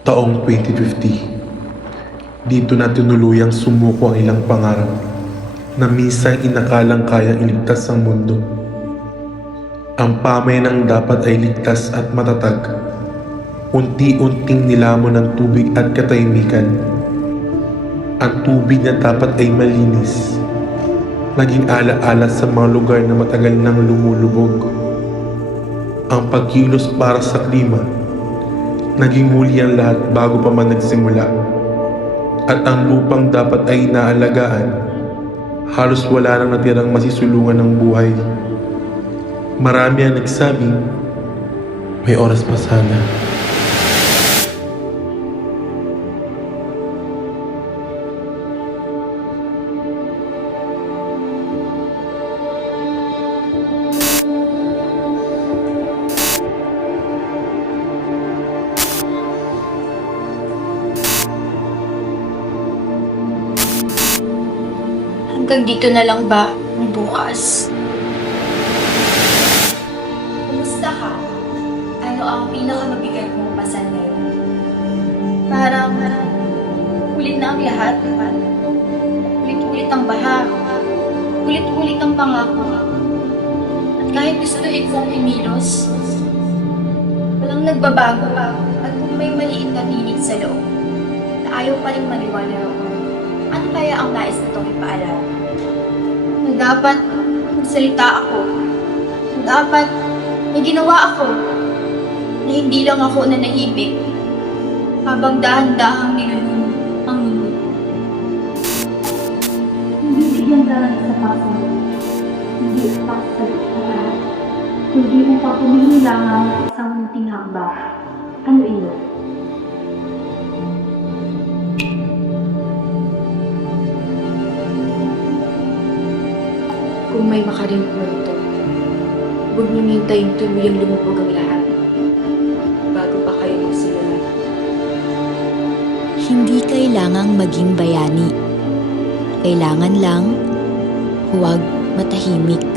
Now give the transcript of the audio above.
Taong 2050, dito na tinuluyang sumuko ang ilang pangarap na minsan inakalang kayang iligtas ang mundo. Ang pamayanang dapat ay ligtas at matatag, unti-unting nilamon ng tubig at katahimikan. Ang tubig na dapat ay malinis, naging ala-ala sa mga lugar na matagal nang lumulubog. Ang pagkilos para sa klima, naging huli ang lahat bago pa man nagsimula. At ang lupang dapat ay naalagaan, halos wala nang natirang masisulungan ng buhay. Marami ang nagsabing, may oras pa sana. Hanggang dito na lang ba ang bukas? Kumusta ka? Ano ang pinakamabigat mong pasan ngayon? Parang ulit na ang lahat. Ulit-ulit ang baha. Ulit-ulit ang pangako. At kahit gustuhin kong imilos, walang nagbabago at kung may maliit na tinig sa loob na ayaw pa rin maniwala ako. Ano kaya ang nais na itong ipaalam? Na dapat magsalita ako. Na dapat may ginawa ako. Na hindi lang ako nanahimik habang dahan-dahang nilulunod ang mundo. Hindi bigyan dalan sa pasalit. Hindi pasalit sa lahat. Kundi upang humihilangan sa isang munting hakbang. Ano iyon? Kung may makarinig mo ito, huwag niyo hintayin tuluyang lumubog ang lahat bago pa kayo magsimula. Hindi kailangang maging bayani. Kailangan lang huwag matahimik.